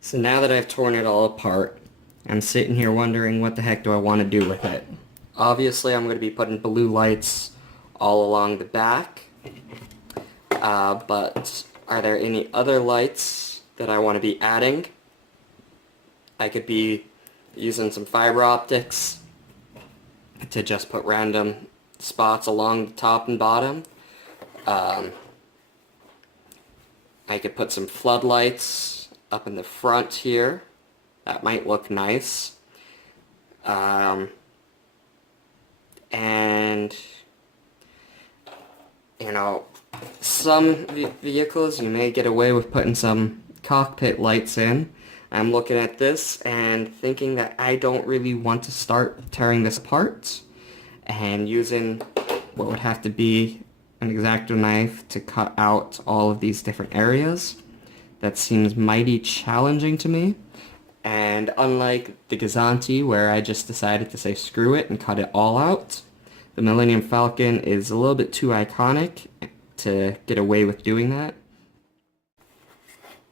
So now that I've torn it all apart, I'm sitting here wondering what the heck do I want to do with it. Obviously I'm going to be putting blue lights all along the back, but are there any other lights that I want to be adding? I could be using some fiber optics to just put random spots along the top and bottom. I could put some floodlights up in the front here. That might look nice. And, you know, some vehicles you may get away with putting some cockpit lights in. I'm looking at this and thinking that I don't really want to start tearing this apart and using what would have to be an X-Acto knife to cut out all of these different areas. That seems mighty challenging to me. And unlike the Gazanti, where I just decided to say screw it and cut it all out, the Millennium Falcon is a little bit too iconic to get away with doing that.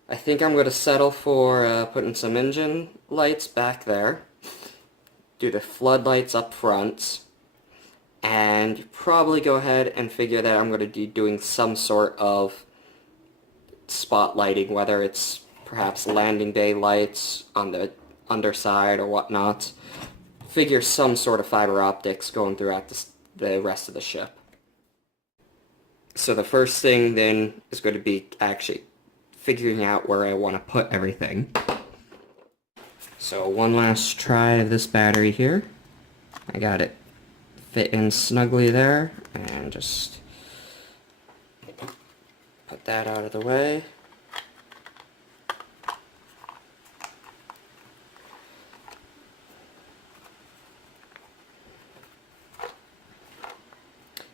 I think I'm going to settle for putting some engine lights back there, do the floodlights up front, and probably go ahead and figure that I'm going to be doing some sort of spotlighting, whether it's perhaps landing bay lights on the underside or whatnot. Figure some sort of fiber optics going throughout the rest of the ship. So the first thing then is going to be actually figuring out where I want to put everything. So one last try of this battery here. I got it fit in snugly there, and just put that out of the way.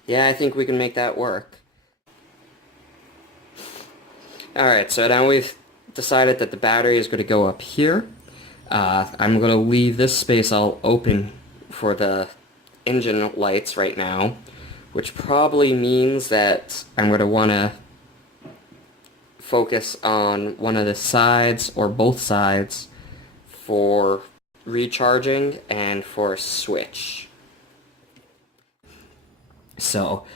Yeah, I think we can make that work. Alright, so now we've decided that the battery is going to go up here. I'm going to leave this space all open for the engine lights right now, which probably means that I'm going to want to focus on one of the sides or both sides for recharging and for a switch. So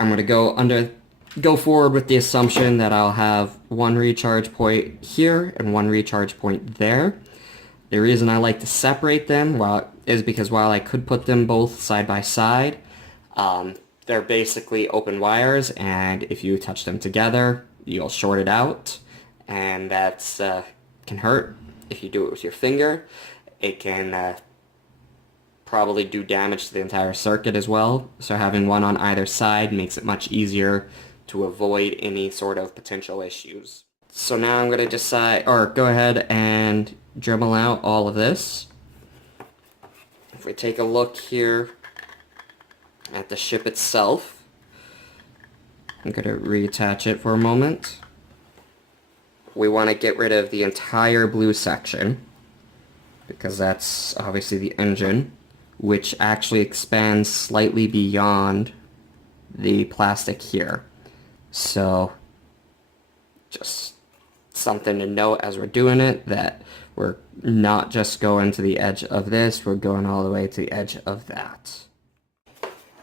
I'm going to go forward with the assumption that I'll have one recharge point here and one recharge point there. The reason I like to separate them is because while I could put them both side by side, they're basically open wires, and if you touch them together, you'll short it out, and that's can hurt. If you do it with your finger, it can probably do damage to the entire circuit as well. So having one on either side makes it much easier to avoid any sort of potential issues. So now I'm going to go ahead and Dremel out all of this. If we take a look here at the ship itself, I'm going to reattach it for a moment. We want to get rid of the entire blue section, because that's obviously the engine, which actually expands slightly beyond the plastic here. So just something to note as we're doing it, that we're not just going to the edge of this, we're going all the way to the edge of that.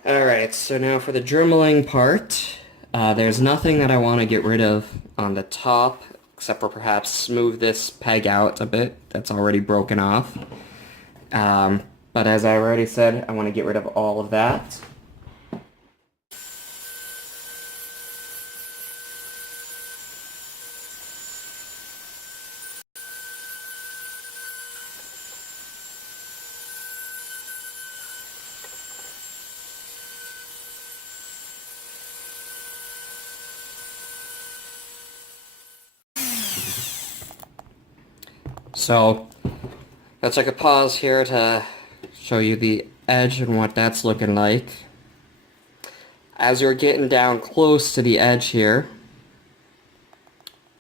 Alright, so now for the dremeling part, there's nothing that I want to get rid of on the top, except for perhaps smooth this peg out a bit that's already broken off. But as I already said, I want to get rid of all of that. So let's take a pause here to show you the edge and what that's looking like. As you're getting down close to the edge here,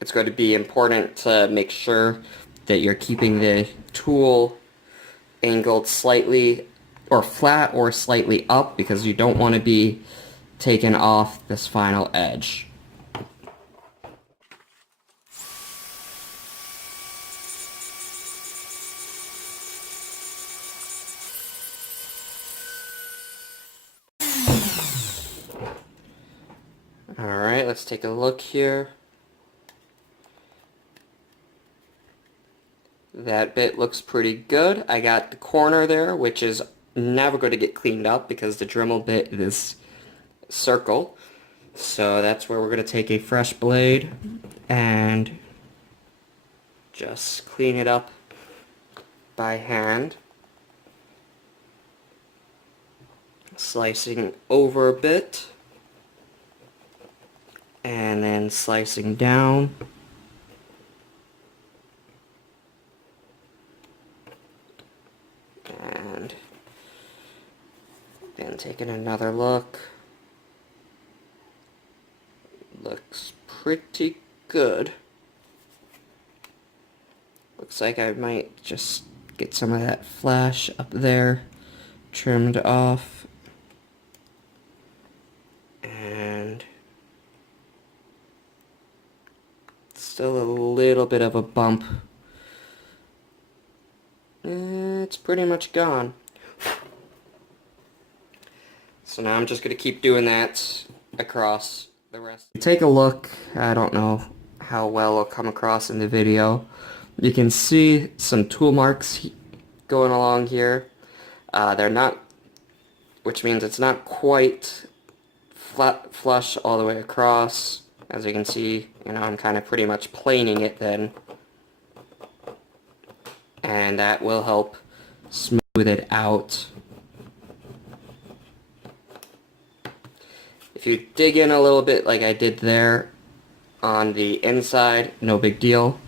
it's going to be important to make sure that you're keeping the tool angled slightly or flat or slightly up, because you don't want to be taking off this final edge. let's take a look here. That bit looks pretty good. I got the corner there, which is never going to get cleaned up because the Dremel bit is circle. So that's where we're going to take a fresh blade and just clean it up by hand. Slicing over a bit and then slicing down. And then taking another look. Looks pretty good. Looks like I might just get some of that flash up there trimmed off. And still a little bit of a bump. It's pretty much gone. So now I'm just going to keep doing that across the rest. Take a look. I don't know how well it'll come across in the video. You can see some tool marks going along here. They're not, which means it's not quite flat flush all the way across. As you can see, I'm kind of pretty much planing it then. And that will help smooth it out. If you dig in a little bit like I did there on the inside, no big deal.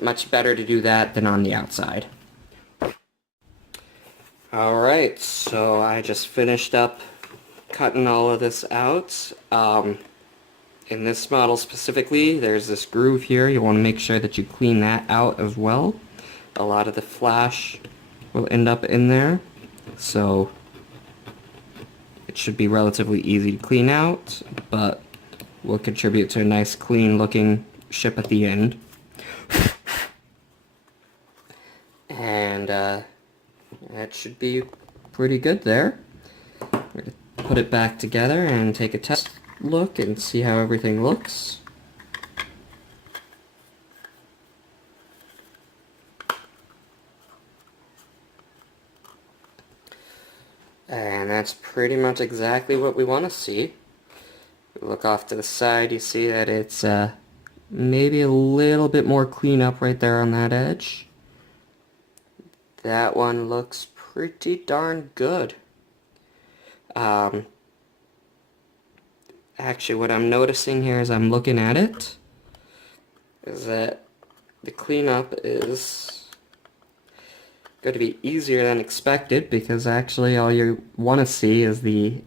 Much better to do that than on the outside. Alright, so I just finished up cutting all of this out. In this model specifically, there's this groove here. You want to make sure that you clean that out as well. A lot of the flash will end up in there, so it should be relatively easy to clean out, but will contribute to a nice clean looking ship at the end. And that should be pretty good there. We're going to put it back together and take a test look and see how everything looks. And that's pretty much exactly what we want to see. Look off to the side, you see that it's maybe a little bit more cleanup right there on that edge. That one looks pretty darn good. Actually, what I'm noticing here as I'm looking at it is that the cleanup is going to be easier than expected, because actually all you want to see is the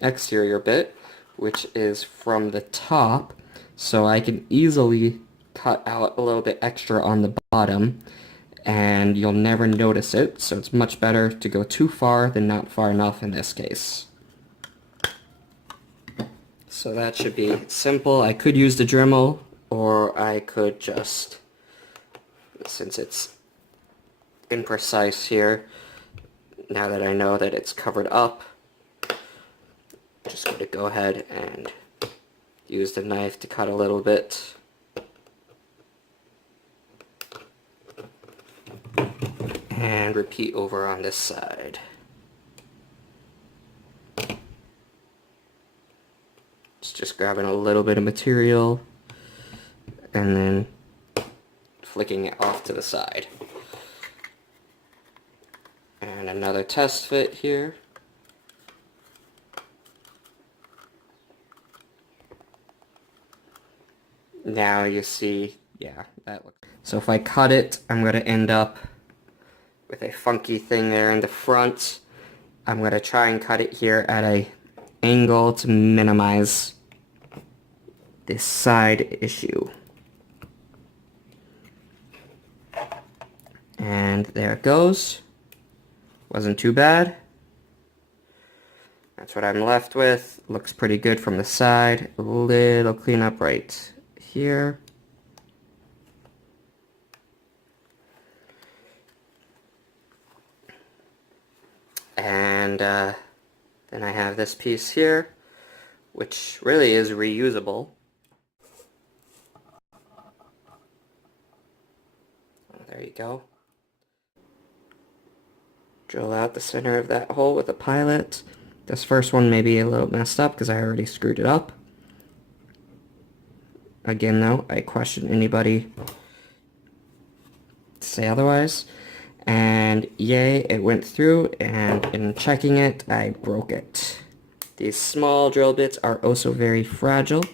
exterior bit, which is from the top, so I can easily cut out a little bit extra on the bottom and you'll never notice it, so it's much better to go too far than not far enough in this case. So that should be simple. I could use the Dremel, or I could just, since it's imprecise here, now that I know that it's covered up, I'm just going to go ahead and use the knife to cut a little bit. And repeat over on this side. Just grabbing a little bit of material and then flicking it off to the side. And another test fit here. Now you see, yeah, that looks. So if I cut it, I'm going to end up with a funky thing there in the front. I'm going to try and cut it here at an angle to minimize this side issue. And there it goes. Wasn't too bad. That's what I'm left with. Looks pretty good from the side. A little cleanup right here. And then I have this piece here, which really is reusable. Oh, there you go. Drill out the center of that hole with a pilot. This first one may be a little messed up because I already screwed it up. Again though, I question anybody to say otherwise. And yay, it went through, and in checking it, I broke it. These small drill bits are also very fragile.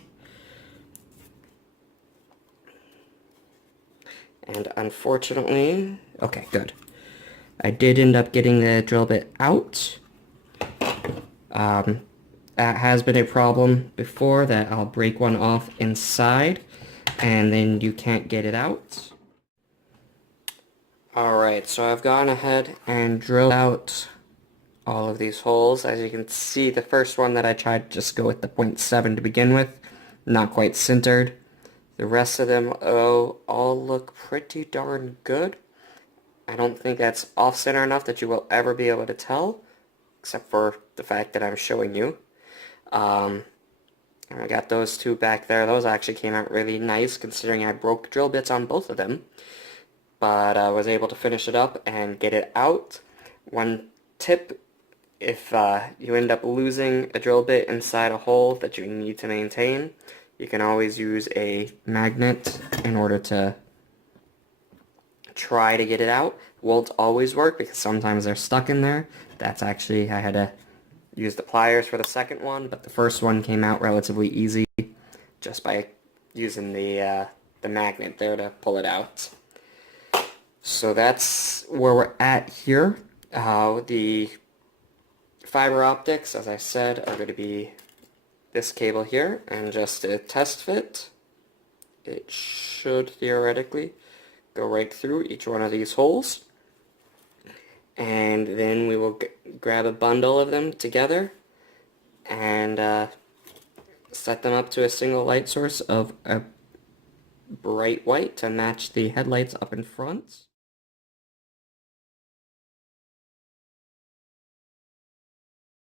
And unfortunately, okay, good. I did end up getting the drill bit out. That has been a problem before, that I'll break one off inside and then you can't get it out. Alright, so I've gone ahead and drilled out all of these holes. As you can see, the first one that I tried to just go with the 0.7 to begin with, not quite centered. The rest of them, all look pretty darn good. I don't think that's off-center enough that you will ever be able to tell, except for the fact that I'm showing you. And I got those two back there. Those actually came out really nice considering I broke drill bits on both of them. But I was able to finish it up and get it out. One tip, if you end up losing a drill bit inside a hole that you need to maintain, you can always use a magnet in order to try to get it out. Won't always work because sometimes they're stuck in there. That's actually, I had to use the pliers for the second one, but the first one came out relatively easy just by using the magnet there to pull it out. So that's where we're at here. The fiber optics, as I said, are going to be this cable here, and just a test fit. It should theoretically go right through each one of these holes. And then we will grab a bundle of them together and set them up to a single light source of a bright white to match the headlights up in front.